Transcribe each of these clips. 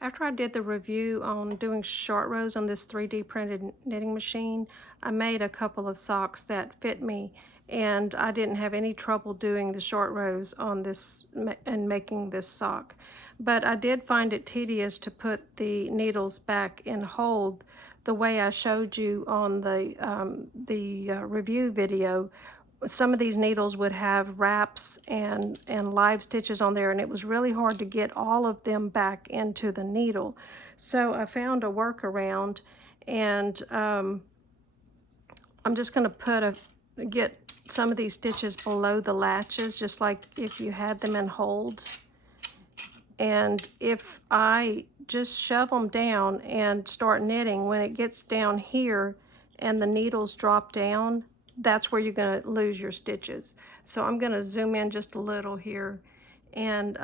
After I did the review on doing short rows on this 3D printed knitting machine, I made a couple of socks that fit me, and I didn't have any trouble doing the short rows on this and making this sock. But I did find it tedious to put the needles back in hold the way I showed you on the review video. Some of these needles would have wraps and live stitches on there, and it was really hard to get all of them back into the needle. So I found a workaround, and I'm just going to get some of these stitches below the latches, just like if you had them in hold. And if I just shove them down and start knitting, when it gets down here and the needles drop down, that's where you're going to lose your stitches. So I'm going to zoom in just a little here and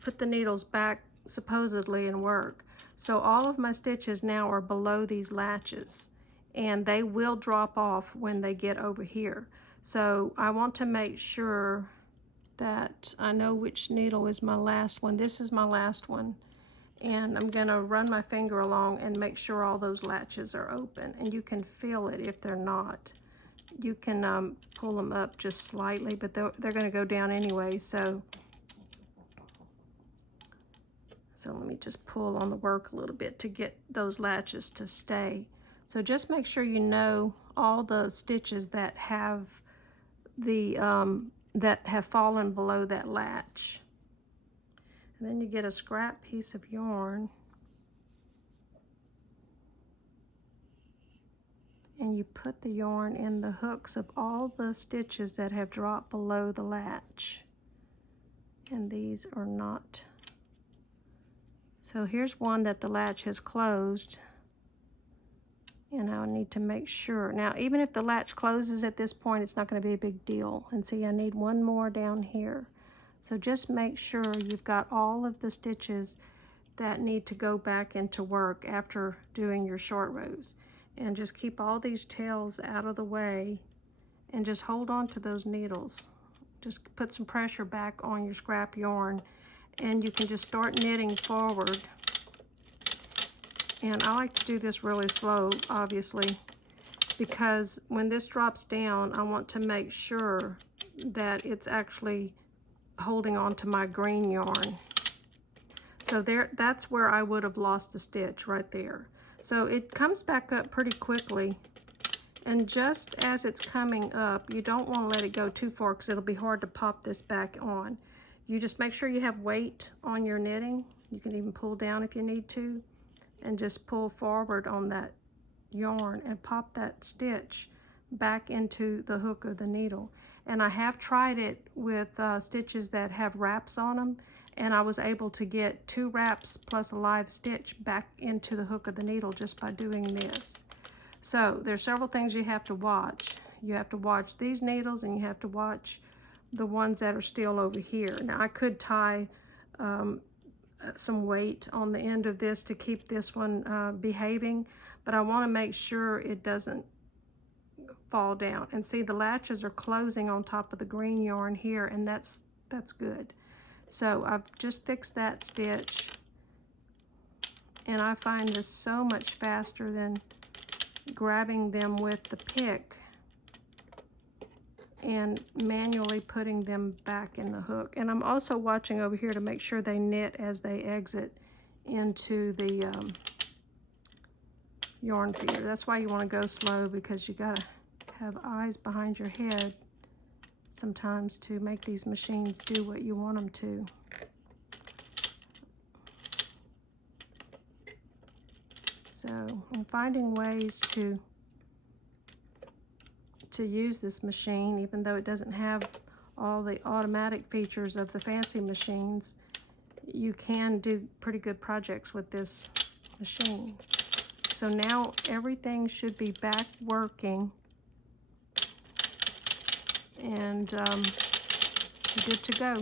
put the needles back supposedly in work. So all of my stitches now are below these latches, and they will drop off when they get over here. So I want to make sure that I know which needle is my last one. This is my last one. And I'm gonna run my finger along and make sure all those latches are open. And you can feel it if they're not. You can pull them up just slightly, but they're gonna go down anyway, so let me just pull on the work a little bit to get those latches to stay. So just make sure you know all the stitches that have that have fallen below that latch. And then you get a scrap piece of yarn and you put the yarn in the hooks of all the stitches that have dropped below the latch. And these are not. So here's one that the latch has closed, and I need to make sure. Now, even if the latch closes at this point, it's not going to be a big deal. And see, I need one more down here. So just make sure you've got all of the stitches that need to go back into work after doing your short rows. And just keep all these tails out of the way and just hold on to those needles. Just put some pressure back on your scrap yarn, and you can just start knitting forward. And I like to do this really slow, obviously, because when this drops down, I want to make sure that it's actually holding on to my green yarn. So that's where I would have lost a stitch right there. So it comes back up pretty quickly, and just as it's coming up, you don't want to let it go too far because it'll be hard to pop this back on. You just make sure you have weight on your knitting. You can even pull down if you need to, and just pull forward on that yarn and pop that stitch back into the hook of the needle. And I have tried it with stitches that have wraps on them, and I was able to get 2 wraps plus a live stitch back into the hook of the needle just by doing this. So there's several things you have to watch. You have to watch these needles, and you have to watch the ones that are still over here. Now I could tie some weight on the end of this to keep this one behaving, but I want to make sure it doesn't fall down. And see, the latches are closing on top of the green yarn here, and that's good. So I've just fixed that stitch, and I find this so much faster than grabbing them with the pick and manually putting them back in the hook. And I'm also watching over here to make sure they knit as they exit into the yarn feeder. That's why you want to go slow, because you gotta have eyes behind your head sometimes to make these machines do what you want them to. So I'm finding ways to use this machine, even though it doesn't have all the automatic features of the fancy machines. You can do pretty good projects with this machine. So now everything should be back working, and good to go.